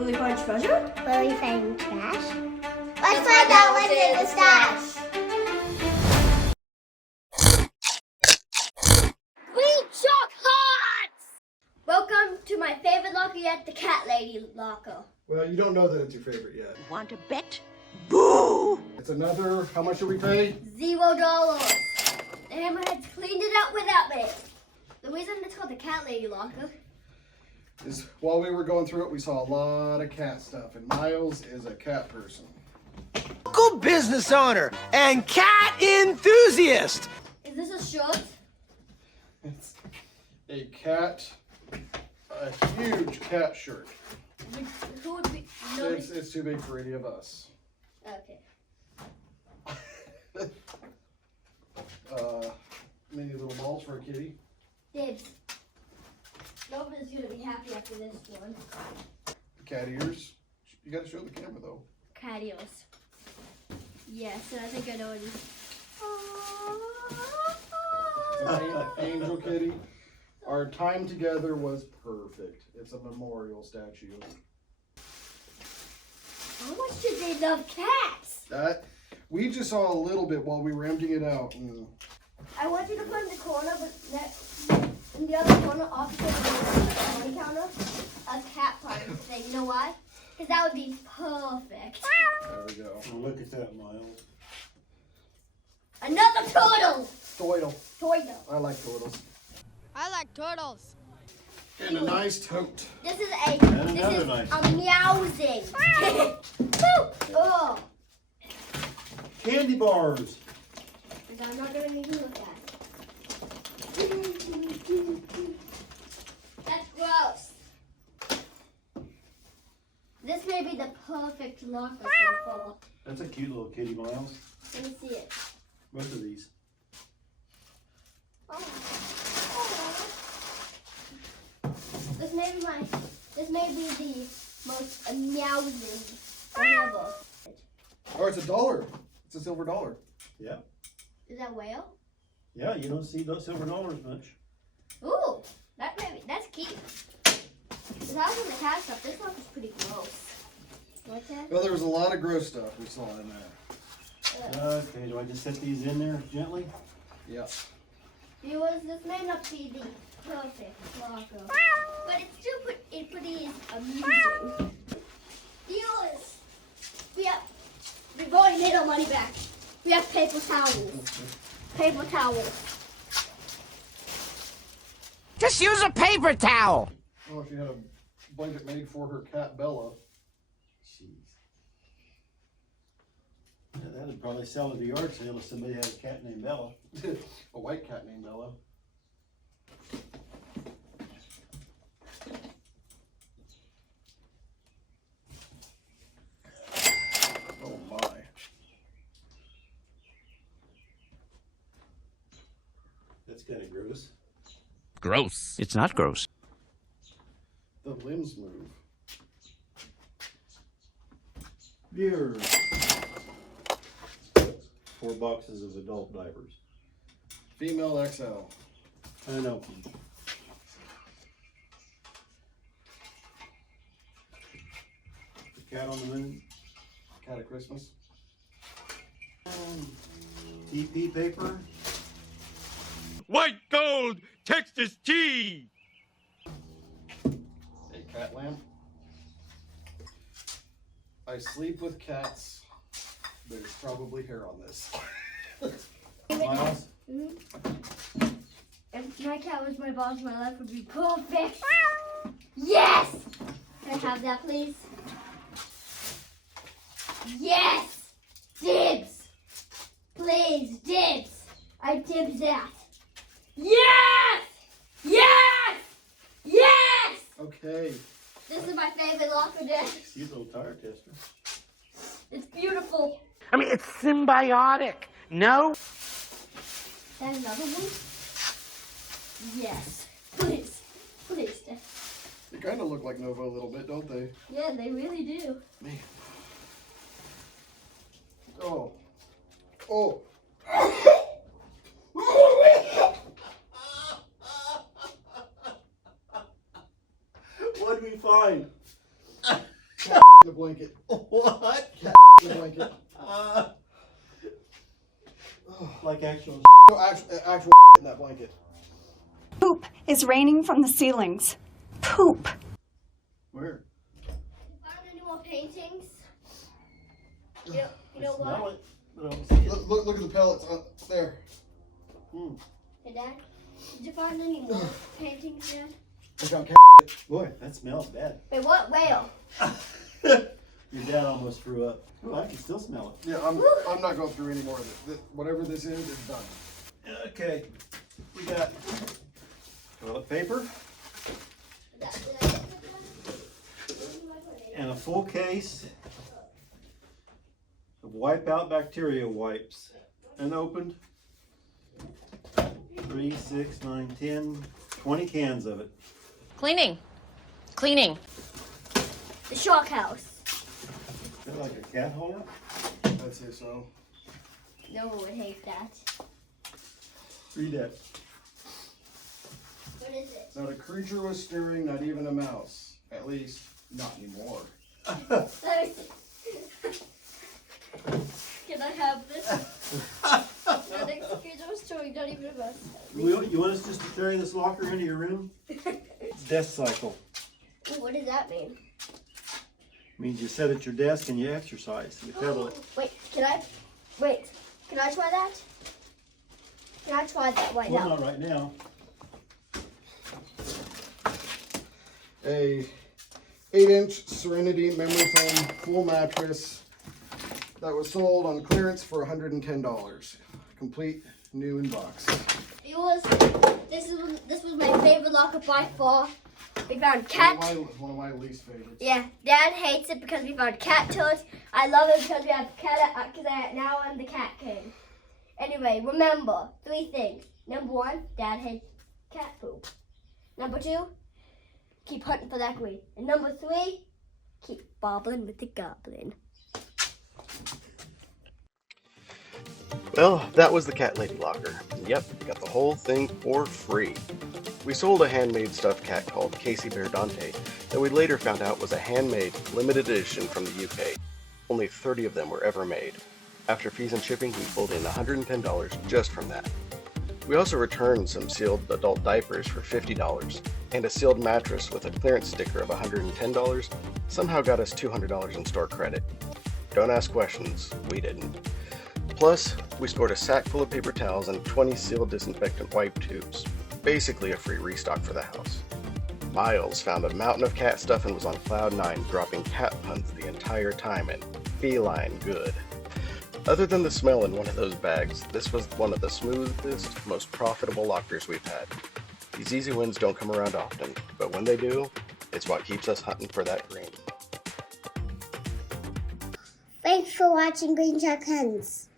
Will we find treasure? Will we find trash? Let's find out what's in the stash. Green Chalk Hearts! Welcome to my favorite locker yet, the cat lady locker. Well, you don't know that it's your favorite yet. Want to bet? Boo! It's another, how much do we pay? $0. The hammerheads cleaned it up without me. The reason it's called the cat lady locker Is while we were going through it, we saw a lot of cat stuff, and Myles is a cat person. Local business owner and cat enthusiast. Is this a shirt? It's a huge cat shirt. Who would be? It's too big for any of us. Okay. Many little balls for a kitty. Dibs. Nobody's gonna be happy after this one. Cat ears. You gotta show the camera though. Cat ears. Yes, I think I know what it is. Angel kitty. Our time together was perfect. It's a memorial statue. How much do they love cats? We just saw a little bit while we were emptying it out. I want you to put in the corner, but in the other corner, opposite the money counter, a cat party thing. You know why? Because that would be perfect. There we go. Well, look at that, Myles. Another turtle! Turtle. Turtle. I like turtles. I like turtles. And a nice tote. This is another nice a meowsing. Oh. Candy bars. I'm not gonna make you look at. That's gross. This may be the perfect locker so far. That's a cute little kitty, Myles. Let me see it. Both of these. Oh. This may be the most meowsing ever. Oh, it's $1. It's a silver dollar. Yeah. Is that whale? Yeah, you don't see those silver dollars much. Ooh, that's cute. Aside from the cat stuff, this one is pretty gross. What's that? Well, there was a lot of gross stuff we saw in there. Okay, do I just set these in there gently? Yeah. Viewers, this may not be the perfect locker, but it's still pretty amusing. Viewers, we've already made our money back. We have paper towels. Paper towels. Just use a paper towel. Oh, she had a blanket made for her cat Bella. Jeez. Yeah, that would probably sell at the yard sale if somebody had a cat named Bella. A white cat named Bella. Oh my. That's kind of gross. Gross. It's not gross. The limbs move. Here. 4 boxes of adult diapers. Female XL. Unopened. The cat on the moon. Cat of Christmas. TP paper. White gold, Texas tea. A cat lamp. I sleep with cats. There's probably hair on this. Myles. If my cat was my boss, my life would be perfect. Yes! Can I have that, please? Yes! Dibs! Please, dibs! I dibs that. Yes! Yes! Yes! Okay. This is my favorite locker deck. Cute little tire tester. It's beautiful. I mean, it's symbiotic. No? That another one? Yes. Please. Please. They kind of look like Nova a little bit, don't they? Yeah, they really do. Man. Oh. Oh. What did we find? Cat in the blanket. What? Cat in the blanket. Like actual. No, actual in that blanket. Poop is raining from the ceilings. Poop. Where? Found any more paintings? You know Smell what? it, but I don't see it. Look at the pellets there. Hey, Dad, did you find any more paintings yet? I found cat. Boy, that smells bad. Wait, what? Whale? Your dad almost threw up. Oh, I can still smell it. Yeah, I'm not going through any more of it. Whatever this is, it's done. Okay, we got toilet paper and a full case of wipe-out bacteria wipes. Unopened. 3, 6, 9, 10, 20 cans of it. Cleaning. Cleaning. The shark house. Is that like a cat hole? I'd say so. No one would hate that. Read that. What is it? Not a creature was stirring, not even a mouse. At least, not anymore. Let me see. Can I have this? No, next creature was showing, not even a mouse. You want us just to carry this locker into your room? It's desk cycle. What does that mean? Means you sit at your desk and you exercise. You pedal it. Wait, can I try that? Can I try that right Well, now? not right now. A 8-inch Serenity memory foam full mattress that was sold on clearance for $110. Complete, new in box. This was my favorite locker by far. We found cat. One of my least favorites. Yeah, Dad hates it because we found cat toads. I love it because we have cat. Because now I'm the cat king. Anyway, remember 3 things. Number 1, Dad hates cat poop. Number 2, keep hunting for that green. And number 3, keep bobbling with the goblin. Well, that was the Cat Lady Locker. Yep, got the whole thing for free. We sold a handmade stuffed cat called Casey Bear Dante that we later found out was a handmade, limited edition from the UK. Only 30 of them were ever made. After fees and shipping, we pulled in $110 just from that. We also returned some sealed adult diapers for $50, and a sealed mattress with a clearance sticker of $110 somehow got us $200 in store credit. Don't ask questions, we didn't. Plus, we stored a sack full of paper towels and 20 sealed disinfectant wipe tubes. Basically a free restock for the house. Myles found a mountain of cat stuff and was on cloud 9, dropping cat puns the entire time, and feline good. Other than the smell in one of those bags, this was one of the smoothest, most profitable lockers we've had. These easy wins don't come around often, but when they do, it's what keeps us hunting for that green. Thanks for watching Green Shark Hunts.